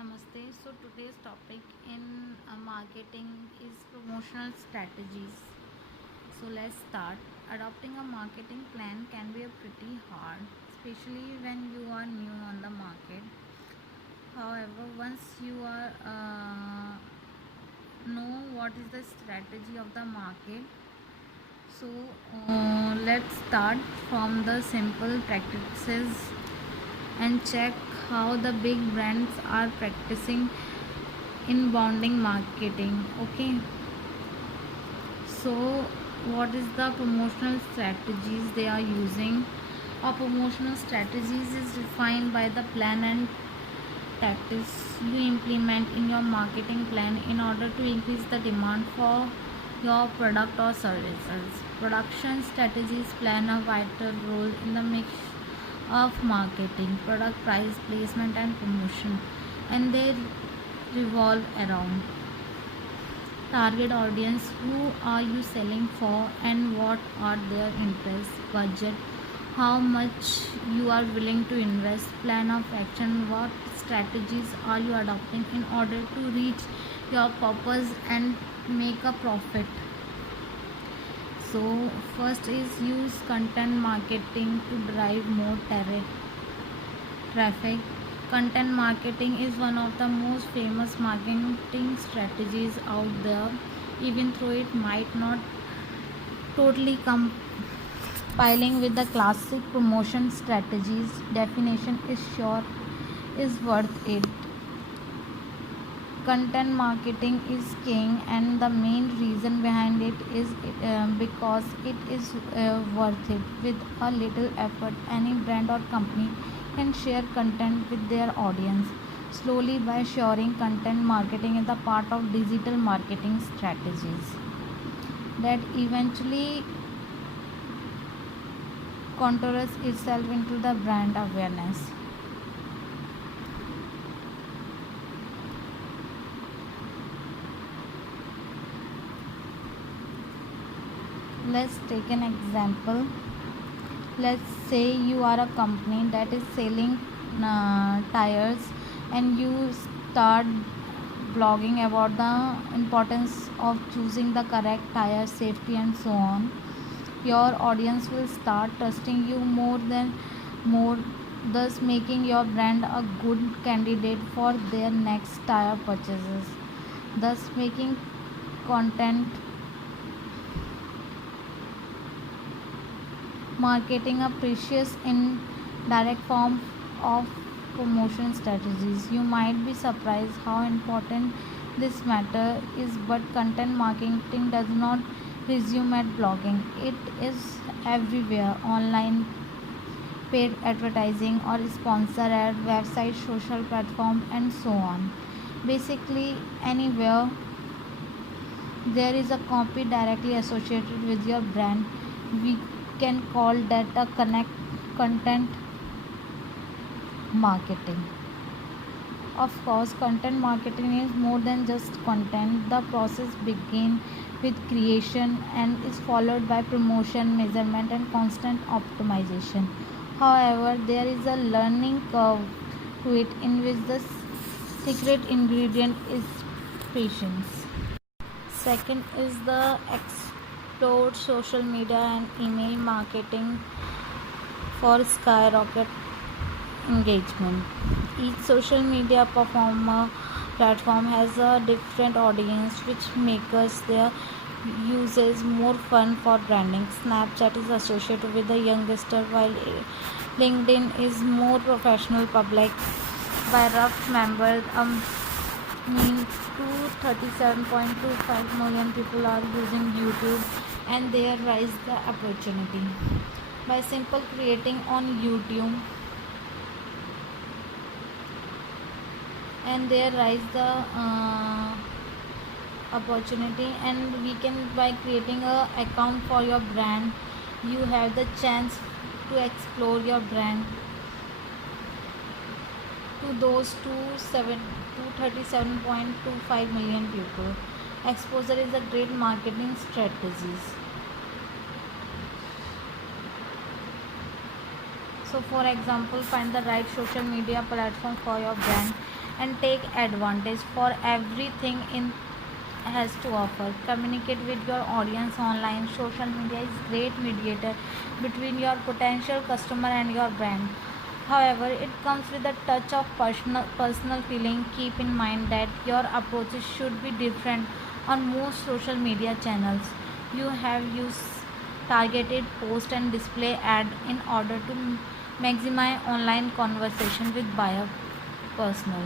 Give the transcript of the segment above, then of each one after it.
Namaste. So today's topic in marketing is promotional strategies. So let's start. Adopting a marketing plan can be a pretty hard, especially when you are new on the market. However, once you are know what is the strategy of the market, so let's start from the simple practices and check how the big brands are practicing inbounding marketing. Okay, so what is the promotional strategies they are using? A promotional strategies is defined by the plan and tactics you implement in your marketing plan in order to increase the demand for your product or services. Production strategies plan a vital role in the mix of marketing, product price, placement, and promotion, and they revolve around target audience, who are you selling for, and what are their interests, budget, how much you are willing to invest, plan of action, what strategies are you adopting in order to reach your purpose and make a profit. So first is use content marketing to drive more traffic. Content marketing is one of the most famous marketing strategies out there, even though it might not totally compiling with the classic promotion strategies. Definition is sure is worth it. Content marketing is king, and the main reason behind it is because it is worth it. With a little effort, any brand or company can share content with their audience slowly by sharing. Content marketing is a part of digital marketing strategies that eventually contours itself into the brand awareness. Let's take an example. Let's say you are a company that is selling tires, and you start blogging about the importance of choosing the correct tire, safety, and so on. Your audience will start trusting you more, thus making your brand a good candidate for their next tire purchases. Thus making content marketing a precious indirect form of promotion strategies. You might be surprised how important this matter is, but content marketing does not resume at blogging. It is everywhere: online, paid advertising, or sponsor ad, website, social platform, and so on. Basically, anywhere there is a copy directly associated with your brand, we can call that a connect content marketing. Of course, content marketing is more than just content. The process begins with creation and is followed by promotion, measurement, and constant optimization. However, there is a learning curve to it, in which the secret ingredient is patience. Second is the explore social media and email marketing for skyrocket engagement. Each social media platform has a different audience, which makes their uses more fun for branding. Snapchat is associated with the youngster, while LinkedIn is more professional public. By rough members, mean 237.25 million people are using YouTube, and there rise the opportunity. By simple creating on YouTube, and there rise the opportunity, and we can, by creating a account for your brand, you have the chance to explore your brand to those 237.25 million people. Exposure is a great marketing strategies. So for example, find the right social media platform for your brand and take advantage for everything in has to offer. Communicate with your audience online. Social media is great mediator between your potential customer and your brand. However, it comes with a touch of personal feeling. Keep in mind that your approaches should be different on most social media channels. You have used targeted post and display ad in order to maximize online conversation with buyer personal.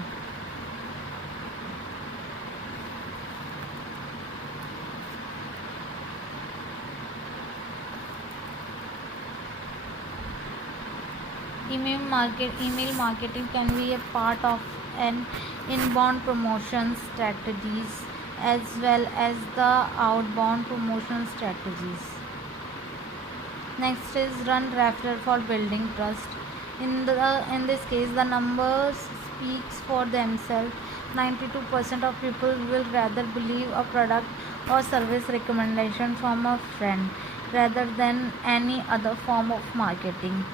Email marketing can be a part of an inbound promotion strategies as well as the outbound promotion strategies. Next is run referral for building trust. In this case, the numbers speaks for themselves. 92% of people will rather believe a product or service recommendation from a friend rather than any other form of marketing.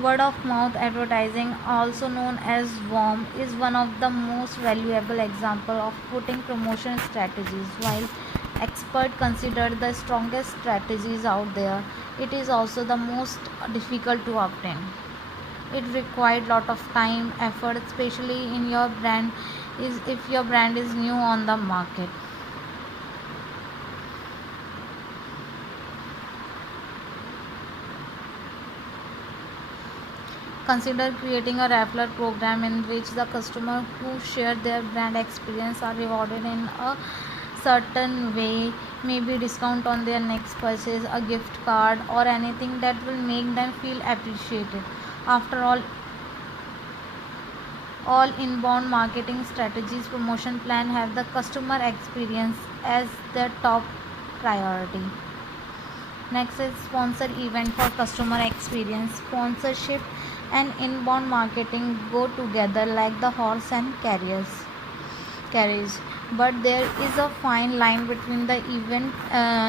Word of mouth advertising, also known as WOM, is one of the most valuable examples of putting promotion strategies. While experts consider the strongest strategies out there, it is also the most difficult to obtain. It requires lot of time, effort, especially in your brand is if your brand is new on the market. Consider creating a referral program in which the customer who share their brand experience are rewarded in a certain way, maybe discount on their next purchase, a gift card, or anything that will make them feel appreciated. After all inbound marketing strategies promotion plan have the customer experience as their top priority. Next is sponsor event for customer experience. Sponsorship and inbound marketing go together like the horse and carriage. But there is a fine line between the event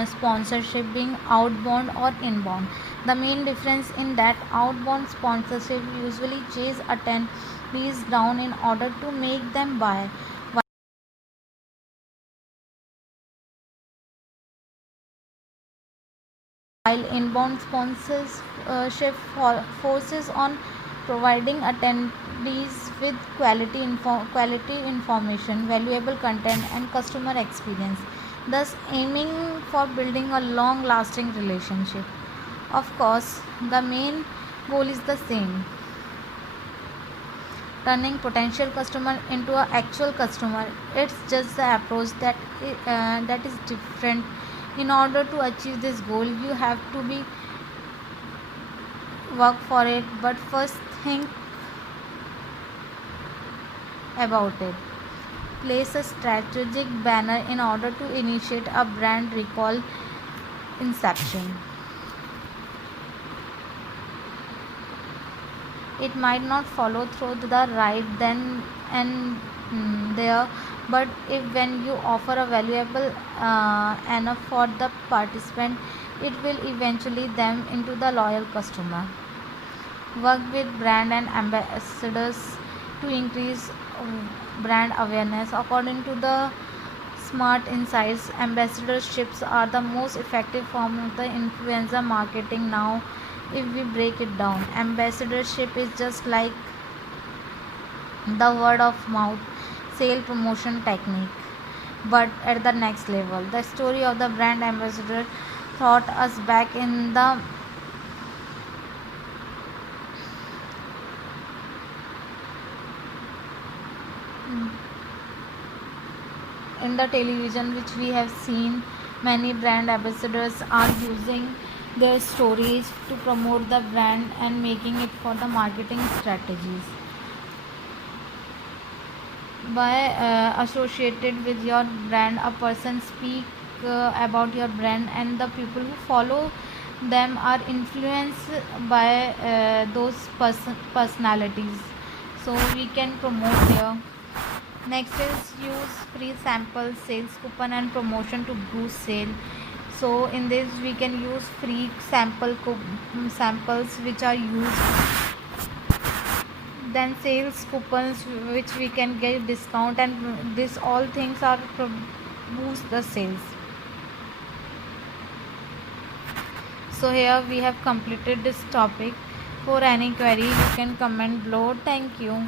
sponsorship being outbound or inbound. The main difference in that outbound sponsorship usually chase attendees down in order to make them buy, while inbound sponsorship focuses on providing attendees with quality information, valuable content, and customer experience, thus aiming for building a long-lasting relationship. Of course, the main goal is the same: turning potential customer into an actual customer. It's just the approach that is different. In order to achieve this goal, you have to be work for it, but first think about it. Place a strategic banner in order to initiate a brand recall inception. It might not follow through to the right then and there, but if when you offer a valuable enough for the participant, it will eventually them into the loyal customer. Work with brand and ambassadors to increase brand awareness. According to the Smart Insights, ambassadorships are the most effective form of the influencer marketing. Now, if we break it down, ambassadorship is just like the word of mouth sale promotion technique, but at the next level. The story of the brand ambassador taught us back in the television which we have seen. Many brand ambassadors are using their stories to promote the brand and making it for the marketing strategies. By associated with your brand, a person speak about your brand, and the people who follow them are influenced by those personalities, so we can promote here. Next is use free sample sales coupon and promotion to boost sale. So in this we can use free samples which are used then sales coupons which we can get discount, and this all things are boost the sales. So here we have completed this topic. For any query you can comment below. Thank you.